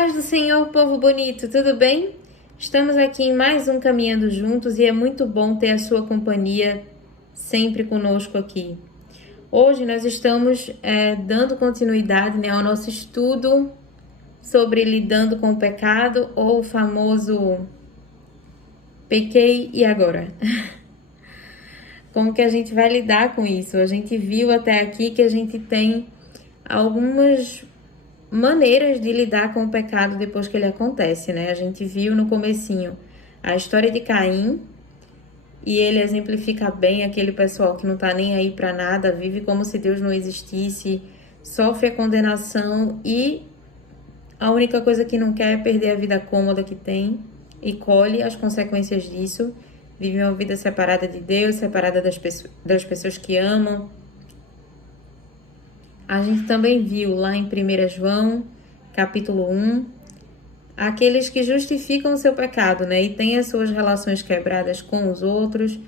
Paz do Senhor, povo bonito, tudo bem? Estamos aqui em mais um Caminhando Juntos e é muito bom ter a sua companhia sempre conosco aqui. Hoje nós estamos dando continuidade, ao nosso estudo sobre lidando com o pecado, ou o famoso pequei e agora. Como que a gente vai lidar com isso? A gente viu até aqui que a gente tem algumas maneiras de lidar com o pecado depois que ele acontece, né? A gente viu no comecinho a história de Caim, e ele exemplifica bem aquele pessoal que não tá nem aí para nada, vive como se Deus não existisse, sofre a condenação e a única coisa que não quer é perder a vida cômoda que tem e colhe as consequências disso. Vive uma vida separada de Deus, separada das pessoas que amam. A gente também viu lá em 1 João, capítulo 1, aqueles que justificam o seu pecado, né? E têm as suas relações quebradas com os outros,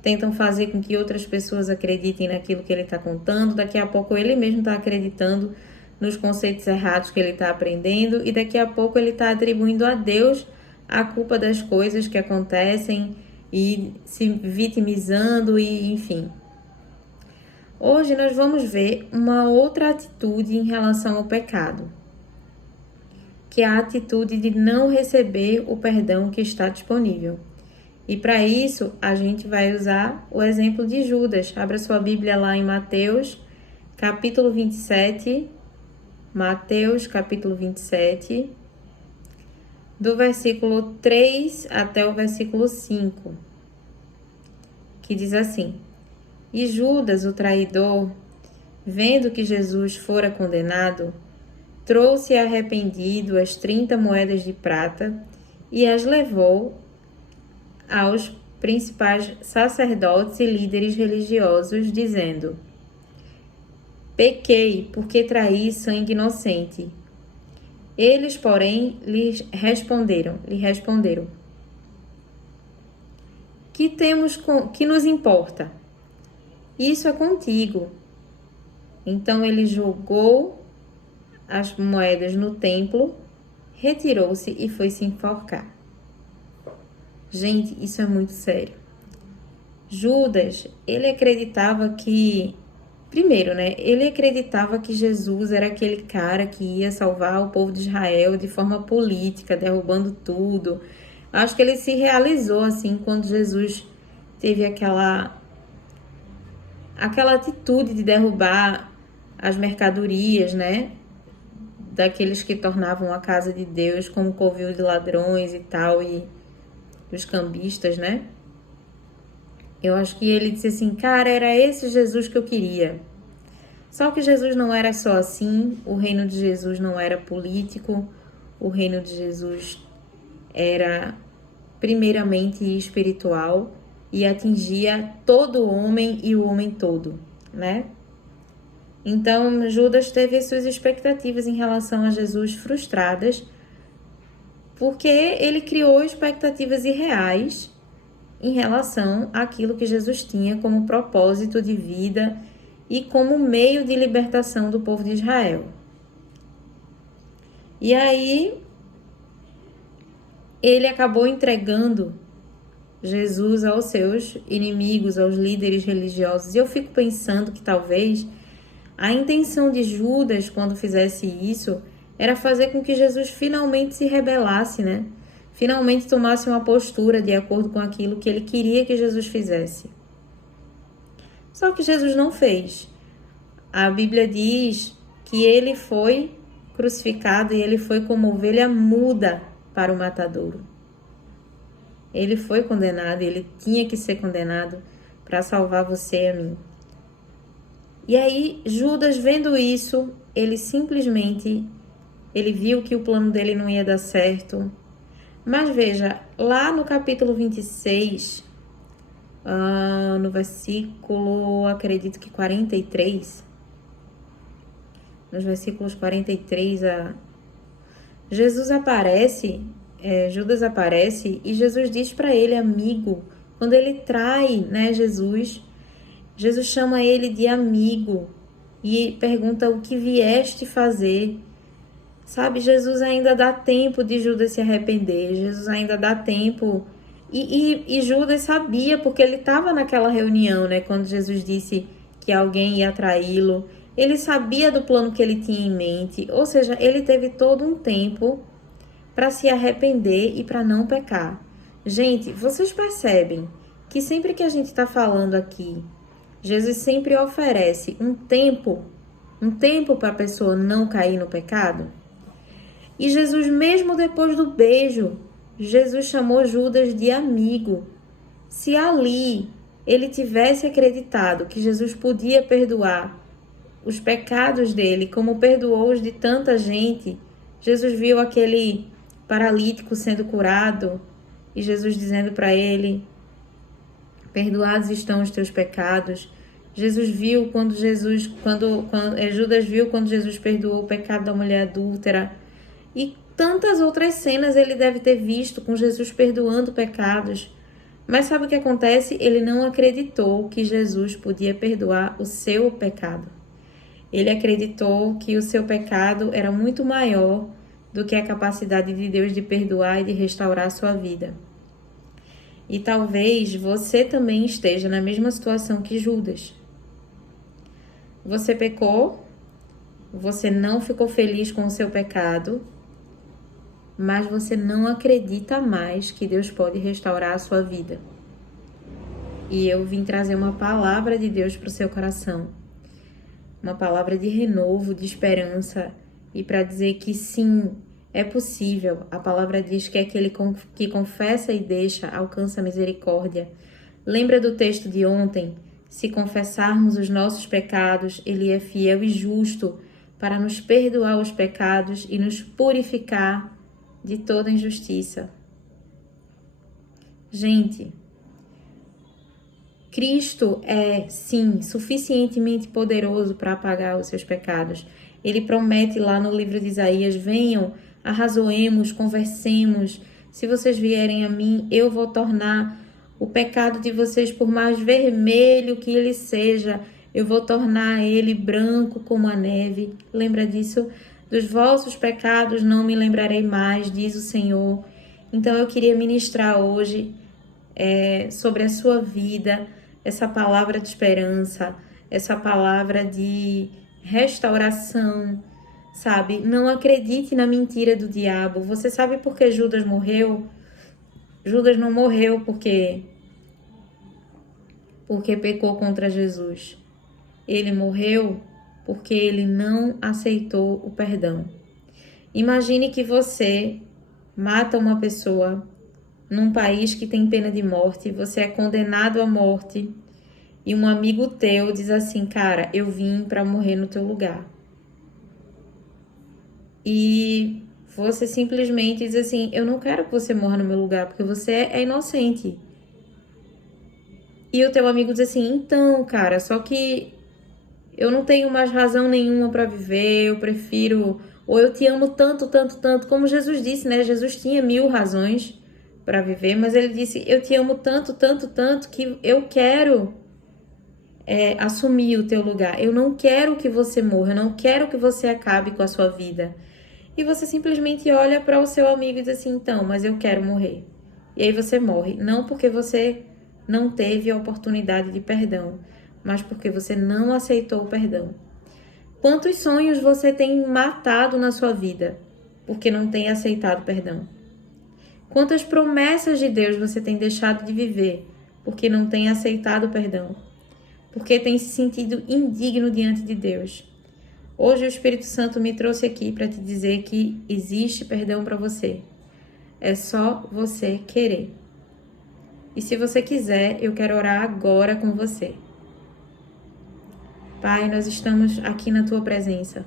tentam fazer com que outras pessoas acreditem naquilo que ele está contando. Daqui a pouco ele mesmo está acreditando nos conceitos errados que ele está aprendendo, e daqui a pouco ele está atribuindo a Deus a culpa das coisas que acontecem e se vitimizando e enfim. Hoje nós vamos ver uma outra atitude em relação ao pecado, que é a atitude de não receber o perdão que está disponível. E para isso, a gente vai usar o exemplo de Judas. Abra sua Bíblia lá em Mateus, capítulo 27. Mateus, capítulo 27, do versículo 3 até o versículo 5, que diz assim: E Judas, o traidor, vendo que Jesus fora condenado, trouxe arrependido as 30 moedas de prata e as levou aos principais sacerdotes e líderes religiosos, dizendo: Pequei, porque traí sangue inocente. Eles, porém, lhe responderam: que nos importa? Isso é contigo. Então ele jogou as moedas no templo, retirou-se e foi se enforcar. Gente, isso é muito sério. Judas, ele acreditava que... Primeiro, ele acreditava que Jesus era aquele cara que ia salvar o povo de Israel de forma política, derrubando tudo. Acho que ele se realizou assim quando Jesus teve aquela atitude de derrubar as mercadorias, daqueles que tornavam a casa de Deus como covil de ladrões e tal, e dos cambistas, Eu acho que ele disse assim: cara, era esse Jesus que eu queria. Só que Jesus não era só assim, o reino de Jesus não era político, o reino de Jesus era primeiramente espiritual e atingia todo o homem e o homem todo, Então, Judas teve suas expectativas em relação a Jesus frustradas, porque ele criou expectativas irreais em relação àquilo que Jesus tinha como propósito de vida e como meio de libertação do povo de Israel. E aí, ele acabou entregando Jesus aos seus inimigos, aos líderes religiosos. E eu fico pensando que talvez a intenção de Judas, quando fizesse isso, era fazer com que Jesus finalmente se rebelasse, Finalmente tomasse uma postura de acordo com aquilo que ele queria que Jesus fizesse. Só que Jesus não fez. A Bíblia diz que ele foi crucificado e ele foi como ovelha muda para o matadouro. Ele foi condenado, ele tinha que ser condenado para salvar você e a mim. E aí, Judas, vendo isso, ele viu que o plano dele não ia dar certo. Mas veja, lá no capítulo 26, no versículo, acredito que 43, nos versículos 43, Judas aparece e Jesus diz para ele, amigo. Quando ele trai, Jesus chama ele de amigo e pergunta: o que vieste fazer? Sabe, Jesus ainda dá tempo de Judas se arrepender, Jesus ainda dá tempo. E Judas sabia, porque ele estava naquela reunião, né? Quando Jesus disse que alguém ia traí-lo. Ele sabia do plano que ele tinha em mente, ou seja, ele teve todo um tempo para se arrepender e para não pecar. Gente, vocês percebem que sempre que a gente está falando aqui, Jesus sempre oferece um tempo para a pessoa não cair no pecado? E Jesus, mesmo depois do beijo, Jesus chamou Judas de amigo. Se ali ele tivesse acreditado que Jesus podia perdoar os pecados dele, como perdoou os de tanta gente, Jesus viu aquele paralítico sendo curado e Jesus dizendo para ele: perdoados estão os teus pecados. Jesus viu Judas viu quando Jesus perdoou o pecado da mulher adúltera. E tantas outras cenas ele deve ter visto com Jesus perdoando pecados. Mas sabe o que acontece? Ele não acreditou que Jesus podia perdoar o seu pecado. Ele acreditou que o seu pecado era muito maior do que a capacidade de Deus de perdoar e de restaurar a sua vida. E talvez você também esteja na mesma situação que Judas. Você pecou, você não ficou feliz com o seu pecado, mas você não acredita mais que Deus pode restaurar a sua vida. E eu vim trazer uma palavra de Deus para o seu coração. Uma palavra de renovo, de esperança, e para dizer que sim, é possível. A palavra diz que aquele que confessa e deixa alcança misericórdia. Lembra do texto de ontem? Se confessarmos os nossos pecados, Ele é fiel e justo para nos perdoar os pecados e nos purificar de toda injustiça. Gente, Cristo é, sim, suficientemente poderoso para apagar os seus pecados. Ele promete lá no livro de Isaías: venham, arrazoemos, conversemos. Se vocês vierem a mim, eu vou tornar o pecado de vocês, por mais vermelho que ele seja, eu vou tornar ele branco como a neve. Lembra disso? Dos vossos pecados não me lembrarei mais, diz o Senhor. Então eu queria ministrar hoje sobre a sua vida, essa palavra de esperança, essa palavra de restauração, sabe? Não acredite na mentira do diabo. Você sabe por que Judas morreu? Judas não morreu porque pecou contra Jesus. Ele morreu porque ele não aceitou o perdão. Imagine que você mata uma pessoa num país que tem pena de morte, você é condenado à morte e um amigo teu diz assim: cara, eu vim para morrer no teu lugar. E você simplesmente diz assim: eu não quero que você morra no meu lugar porque você é inocente. E o teu amigo diz assim: então, cara, só que eu não tenho mais razão nenhuma para viver, eu prefiro, ou eu te amo tanto, tanto, tanto, como Jesus disse, né? Jesus tinha 1000 razões para viver, mas ele disse: eu te amo tanto, tanto, tanto, que eu quero assumir o teu lugar. Eu não quero que você morra, eu não quero que você acabe com a sua vida. E você simplesmente olha para o seu amigo e diz assim: então, mas eu quero morrer. E aí você morre, não porque você não teve a oportunidade de perdão, mas porque você não aceitou o perdão. Quantos sonhos você tem matado na sua vida porque não tem aceitado o perdão? Quantas promessas de Deus você tem deixado de viver porque não tem aceitado o perdão? Porque tem se sentido indigno diante de Deus? Hoje o Espírito Santo me trouxe aqui para te dizer que existe perdão para você. É só você querer. E se você quiser, eu quero orar agora com você. Pai, nós estamos aqui na Tua presença.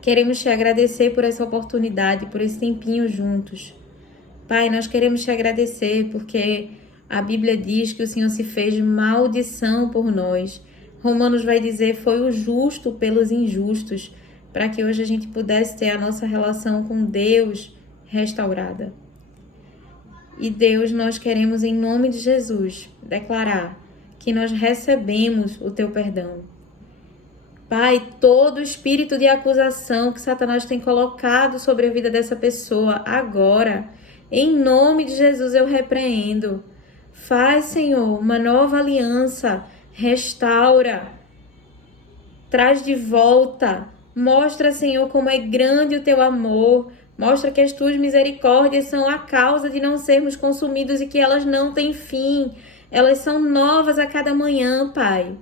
Queremos te agradecer por essa oportunidade, por esse tempinho juntos. Pai, nós queremos te agradecer porque a Bíblia diz que o Senhor se fez maldição por nós. Romanos vai dizer: foi o justo pelos injustos, para que hoje a gente pudesse ter a nossa relação com Deus restaurada. E Deus, nós queremos, em nome de Jesus, declarar que nós recebemos o teu perdão. Pai, todo espírito de acusação que Satanás tem colocado sobre a vida dessa pessoa agora, em nome de Jesus eu repreendo. Faz, Senhor, uma nova aliança, restaura, traz de volta, mostra, Senhor, como é grande o teu amor, mostra que as tuas misericórdias são a causa de não sermos consumidos e que elas não têm fim, elas são novas a cada manhã, Pai.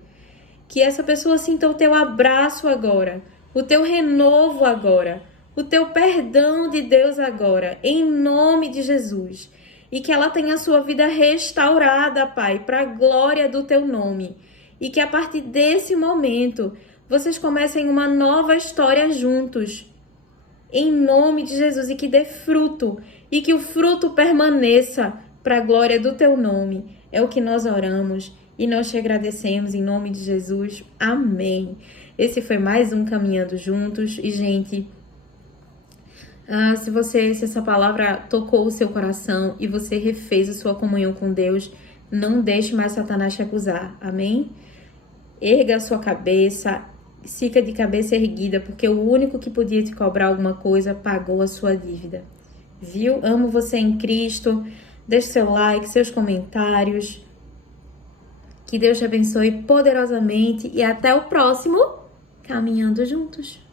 Que essa pessoa sinta o teu abraço agora, o teu renovo agora, o teu perdão de Deus agora, em nome de Jesus. E que ela tenha a sua vida restaurada, Pai, para a glória do teu nome. E que a partir desse momento, vocês comecem uma nova história juntos. Em nome de Jesus, e que dê fruto, e que o fruto permaneça para a glória do teu nome. É o que nós oramos. E nós te agradecemos em nome de Jesus. Amém. Esse foi mais um Caminhando Juntos. E, gente, se essa palavra tocou o seu coração e você refez a sua comunhão com Deus, não deixe mais Satanás te acusar. Amém? Erga a sua cabeça, fica de cabeça erguida, porque o único que podia te cobrar alguma coisa pagou a sua dívida. Viu? Amo você em Cristo. Deixe seu like, seus comentários. Que Deus te abençoe poderosamente e até o próximo Caminhando Juntos.